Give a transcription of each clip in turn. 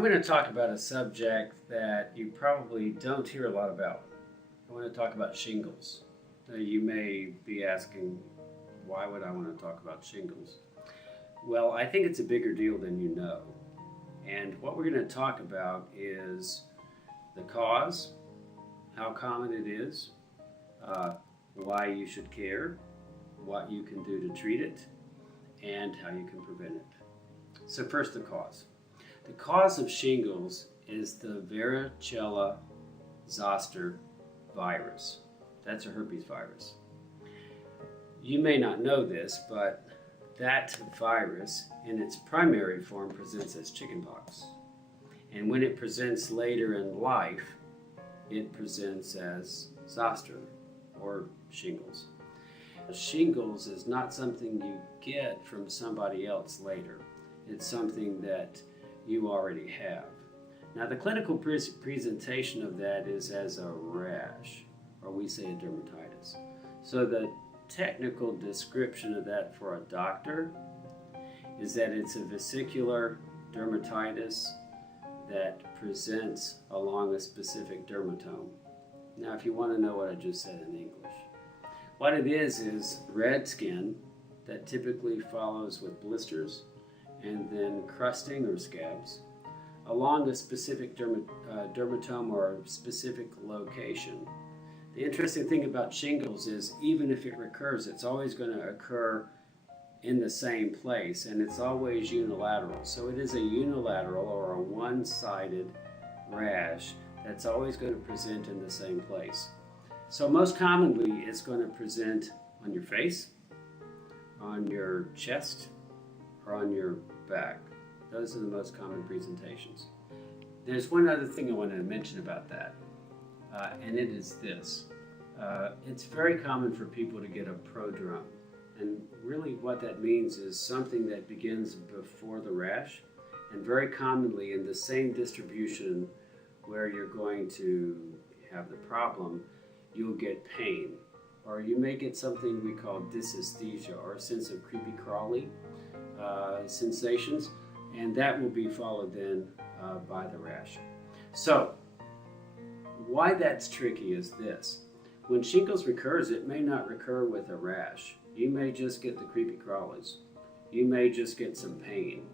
I'm going to talk about a subject that you probably don't hear a lot about. I want to talk about shingles. Now, you may be asking, why would I want to talk about shingles? Well, I think it's a bigger deal than you know. And what we're going to talk about is the cause, how common it is, why you should care, what you can do to treat it, and how you can prevent it. So first, the cause. The cause of shingles is the varicella zoster virus. That's a herpes virus. You may not know this, but that virus in its primary form presents as chickenpox. And when it presents later in life, it presents as zoster or shingles. Shingles is not something you get from somebody else later. It's something that you already have. Now, the clinical presentation of that is as a rash, or we say a dermatitis. So the technical description of that for a doctor is that it's a vesicular dermatitis that presents along a specific dermatome. Now, if you want to know what I just said in English, what it is red skin that typically follows with blisters and then crusting or scabs along a specific dermatome or a specific location. The interesting thing about shingles is even if it recurs, it's always going to occur in the same place, and it's always unilateral. So it is a unilateral or a one-sided rash that's always going to present in the same place. So most commonly, it's going to present on your face, on your chest, or on your back. Those are the most common presentations. There's one other thing I wanted to mention about that, and it is this. It's very common for people to get a prodrome, and really what that means is something that begins before the rash, and very commonly in the same distribution where you're going to have the problem, you'll get pain, or you may get something we call dysesthesia, or a sense of creepy crawly sensations, and that will be followed then by the rash. So why that's tricky is this. When shingles recurs, it may not recur with a rash. You may just get the creepy crawlies. You may just get some pain.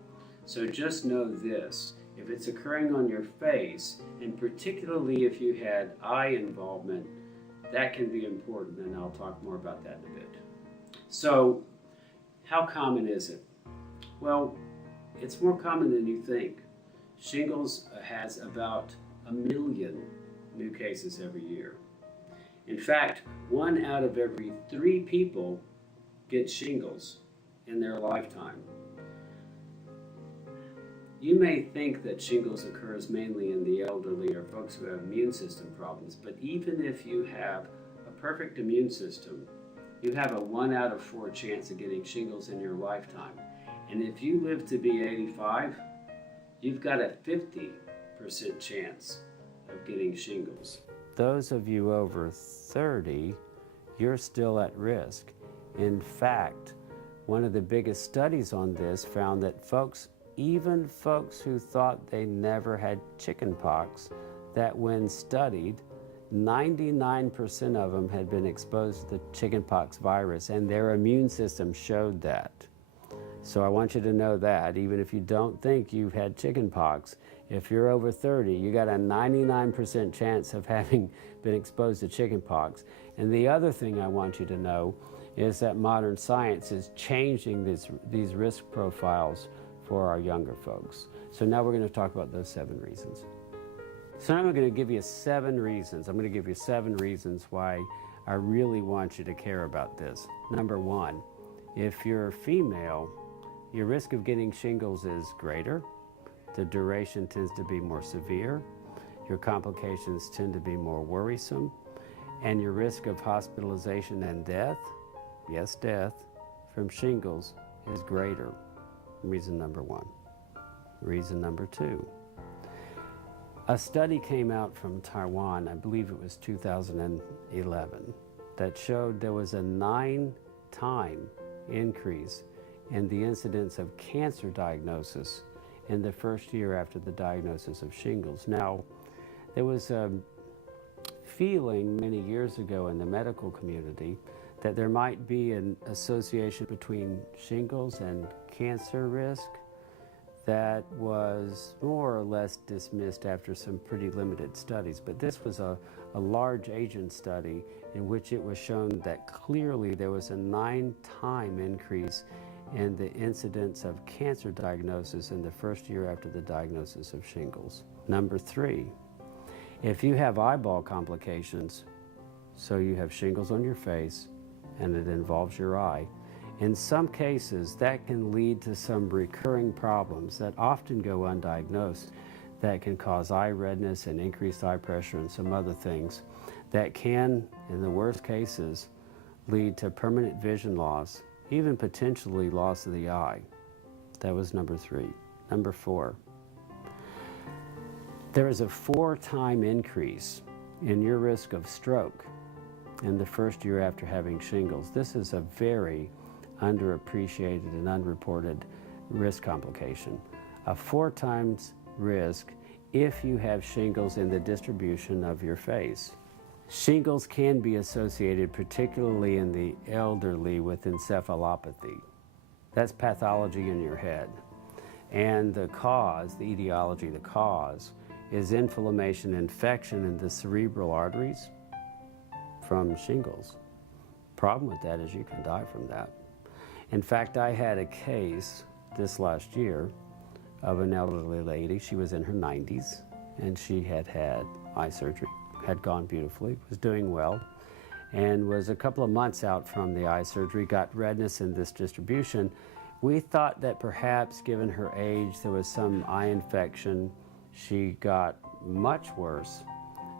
So just know this. If it's occurring on your face, and particularly if you had eye involvement, that can be important, and I'll talk more about that in a bit. So how common is it? Well, it's more common than you think. Shingles has about 1 million new cases every year. In fact, 1 out of every 3 people get shingles in their lifetime. You may think that shingles occurs mainly in the elderly or folks who have immune system problems, but even if you have a perfect immune system, you have a 1 out of 4 chance of getting shingles in your lifetime. And if you live to be 85, you've got a 50% chance of getting shingles. Those of you over 30, you're still at risk. In fact, one of the biggest studies on this found that even folks who thought they never had chickenpox, that when studied, 99% of them had been exposed to the chickenpox virus, and their immune system showed that. So I want you to know that, even if you don't think you've had chickenpox, if you're over 30, you got a 99% chance of having been exposed to chickenpox. And the other thing I want you to know is that modern science is changing these risk profiles for our younger folks. So now we're going to talk about those 7 reasons. So now I'm going to give you 7 reasons. I'm going to give you 7 reasons why I really want you to care about this. Number 1, if you're female, your risk of getting shingles is greater. The duration tends to be more severe. Your complications tend to be more worrisome. And your risk of hospitalization and death, yes, death, from shingles is greater. Reason number 1. Reason number 2. A study came out from Taiwan, I believe it was 2011, that showed there was a 9-time increase in the incidence of cancer diagnosis in the first year after the diagnosis of shingles. Now, there was a feeling many years ago in the medical community that there might be an association between shingles and cancer risk that was more or less dismissed after some pretty limited studies. But this was a large Asian study in which it was shown that clearly there was a 9-time increase in the incidence of cancer diagnosis in the first year after the diagnosis of shingles. Number 3, if you have eyeball complications, so you have shingles on your face and it involves your eye, in some cases that can lead to some recurring problems that often go undiagnosed that can cause eye redness and increased eye pressure and some other things that can, in the worst cases, lead to permanent vision loss, even potentially loss of the eye. That was number 3. Number 4, there is a 4-time increase in your risk of stroke in the first year after having shingles. This is a very underappreciated and unreported risk complication. A 4 times risk if you have shingles in the distribution of your face. Shingles can be associated, particularly in the elderly, with encephalopathy. That's pathology in your head. And the cause, the etiology, the cause, is inflammation, infection in the cerebral arteries from shingles. Problem with that is you can die from that. In fact, I had a case this last year of an elderly lady. She was in her 90s and she had had eye surgery, had gone beautifully, was doing well, and was a couple of months out from the eye surgery, got redness in this distribution. We thought that perhaps, given her age, there was some eye infection. She got much worse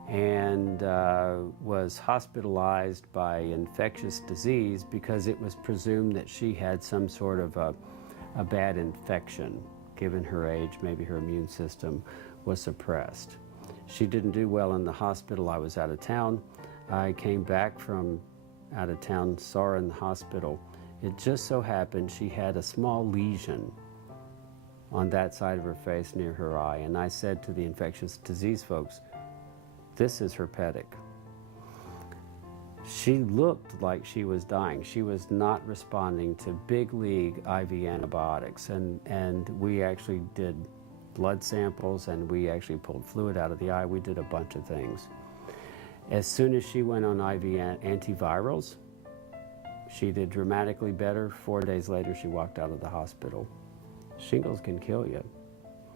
and was hospitalized by infectious disease because it was presumed that she had some sort of a bad infection. Given her age, maybe her immune system was suppressed. She didn't do well in the hospital. I was out of town. I came back from out of town, saw her in the hospital. It just so happened she had a small lesion on that side of her face near her eye. And I said to the infectious disease folks, this is herpetic. She looked like she was dying. She was not responding to big league IV antibiotics. And we actually did blood samples and we actually pulled fluid out of the eye. We did a bunch of things. As soon as she went on IV antivirals, she did dramatically better. 4 days later, she walked out of the hospital. Shingles can kill you.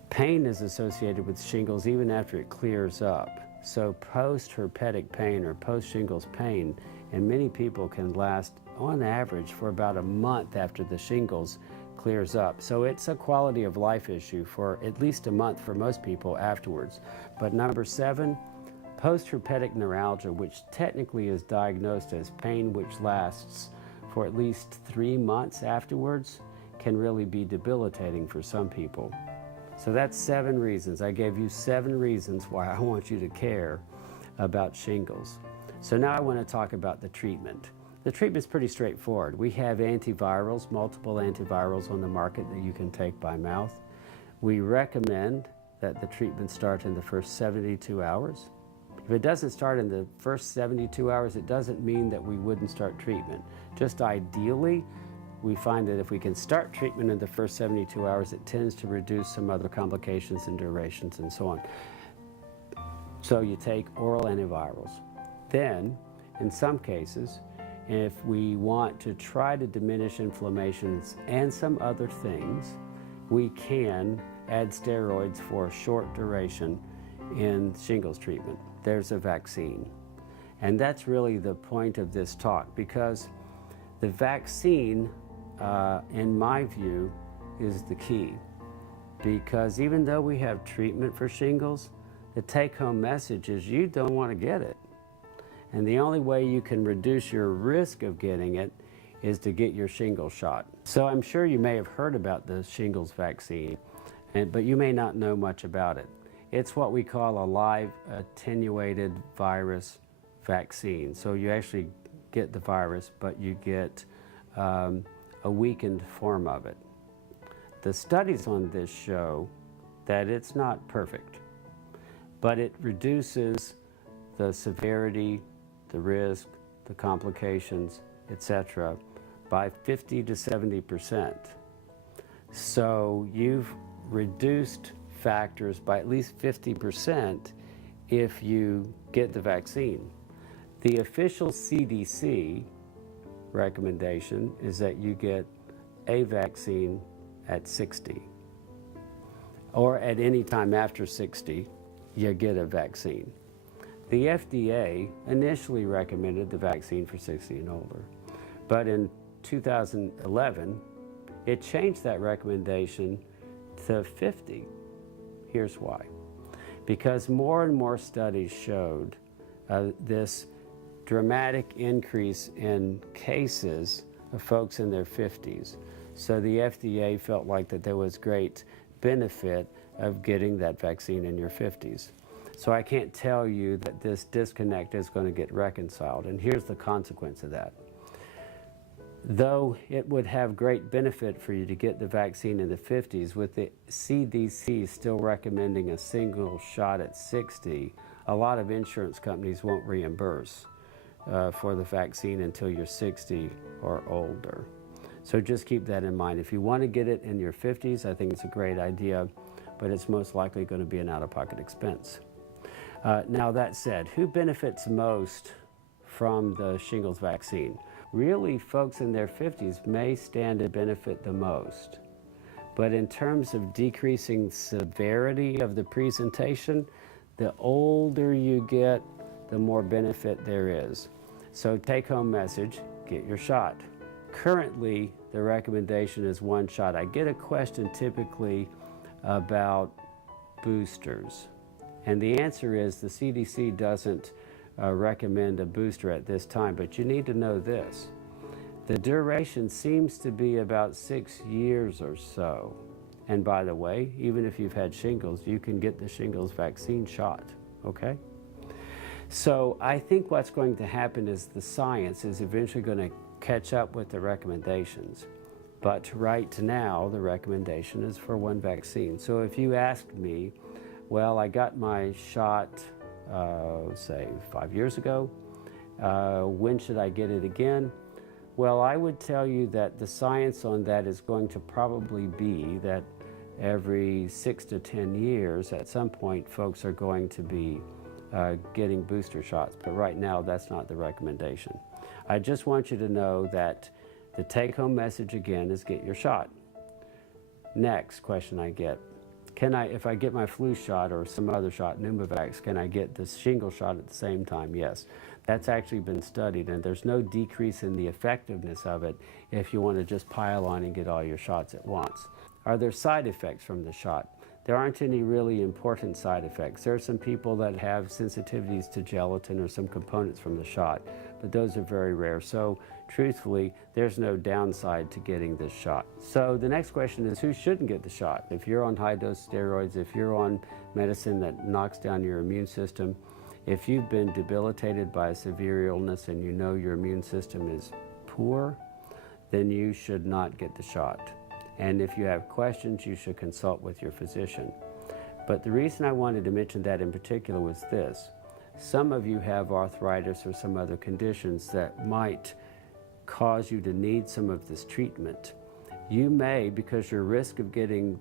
Pain is associated with shingles even after it clears up. So post-herpetic pain or post-shingles pain, and many people can last on average for about a month after the shingles clears up. So it's a quality of life issue for at least a month for most people afterwards. But number 7, post-herpetic neuralgia, which technically is diagnosed as pain which lasts for at least 3 months afterwards, can really be debilitating for some people. So that's 7 reasons. I gave you 7 reasons why I want you to care about shingles. So now I want to talk about the treatment. The treatment's pretty straightforward. We have antivirals, multiple antivirals on the market that you can take by mouth. We recommend that the treatment start in the first 72 hours. If it doesn't start in the first 72 hours, it doesn't mean that we wouldn't start treatment. Just ideally, we find that if we can start treatment in the first 72 hours, it tends to reduce some other complications and durations and so on. So you take oral antivirals. Then, in some cases, if we want to try to diminish inflammations and some other things, we can add steroids for a short duration in shingles treatment. There's a vaccine. And that's really the point of this talk, because the vaccine, in my view, is the key. Because even though we have treatment for shingles, the take-home message is you don't want to get it. And the only way you can reduce your risk of getting it is to get your shingles shot. So I'm sure you may have heard about the shingles vaccine, but you may not know much about it. It's what we call a live attenuated virus vaccine. So you actually get the virus, but you get a weakened form of it. The studies on this show that it's not perfect, but it reduces the severity, the risk, the complications, etc., by 50 to 70%. So you've reduced factors by at least 50% if you get the vaccine. The official CDC recommendation is that you get a vaccine at 60, or at any time after 60, you get a vaccine. The FDA initially recommended the vaccine for 60 and older, but in 2011, it changed that recommendation to 50. Here's why. Because more and more studies showed this dramatic increase in cases of folks in their 50s. So the FDA felt like that there was great benefit of getting that vaccine in your 50s. So I can't tell you that this disconnect is going to get reconciled, and here's the consequence of that. Though it would have great benefit for you to get the vaccine in the 50s, with the CDC still recommending a single shot at 60, a lot of insurance companies won't reimburse for the vaccine until you're 60 or older. So just keep that in mind. If you want to get it in your 50s, I think it's a great idea, but it's most likely going to be an out-of-pocket expense. Now that said, who benefits most from the shingles vaccine? Really, folks in their 50s may stand to benefit the most. But in terms of decreasing severity of the presentation, the older you get, the more benefit there is. So take-home message, get your shot. Currently, the recommendation is one shot. I get a question typically about boosters. And the answer is the CDC doesn't recommend a booster at this time, but you need to know this. The duration seems to be about 6 years or so. And by the way, even if you've had shingles, you can get the shingles vaccine shot, okay? So I think what's going to happen is the science is eventually going to catch up with the recommendations. But right now, the recommendation is for one vaccine. So if you asked me, well, I got my shot, say 5 years ago, when should I get it again? Well, I would tell you that the science on that is going to probably be that every 6 to 10 years, at some point, folks are going to be getting booster shots. But right now, that's not the recommendation. I just want you to know that the take-home message again is get your shot. Next question I get, if I get my flu shot or some other shot, Pneumovax, can I get the shingle shot at the same time? Yes. That's actually been studied, and there's no decrease in the effectiveness of it if you want to just pile on and get all your shots at once. Are there side effects from the shot? There aren't any really important side effects. There are some people that have sensitivities to gelatin or some components from the shot, but those are very rare. So truthfully, there's no downside to getting this shot. So the next question is, who shouldn't get the shot? If you're on high-dose steroids, if you're on medicine that knocks down your immune system, if you've been debilitated by a severe illness and you know your immune system is poor, then you should not get the shot. And if you have questions, you should consult with your physician. But the reason I wanted to mention that in particular was this. Some of you have arthritis or some other conditions that might cause you to need some of this treatment. You may, because your risk of getting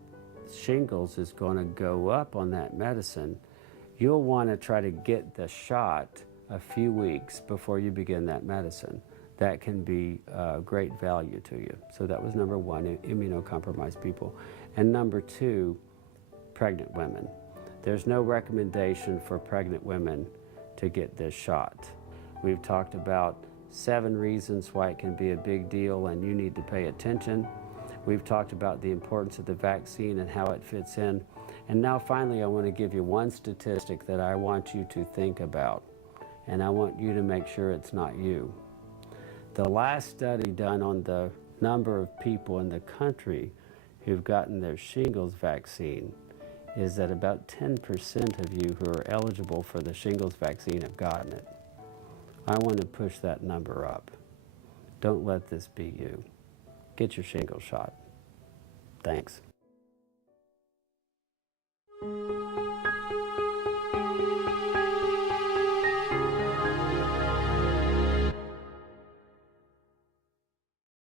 shingles is going to go up on that medicine, you'll want to try to get the shot a few weeks before you begin that medicine. That can be great value to you. So that was number one, immunocompromised people. And number two, pregnant women. There's no recommendation for pregnant women to get this shot. We've talked about 7 reasons why it can be a big deal and you need to pay attention. We've talked about the importance of the vaccine and how it fits in. And now finally, I want to give you one statistic that I want you to think about. And I want you to make sure it's not you. The last study done on the number of people in the country who've gotten their shingles vaccine is that about 10% of you who are eligible for the shingles vaccine have gotten it. I want to push that number up. Don't let this be you. Get your shingles shot. Thanks. you.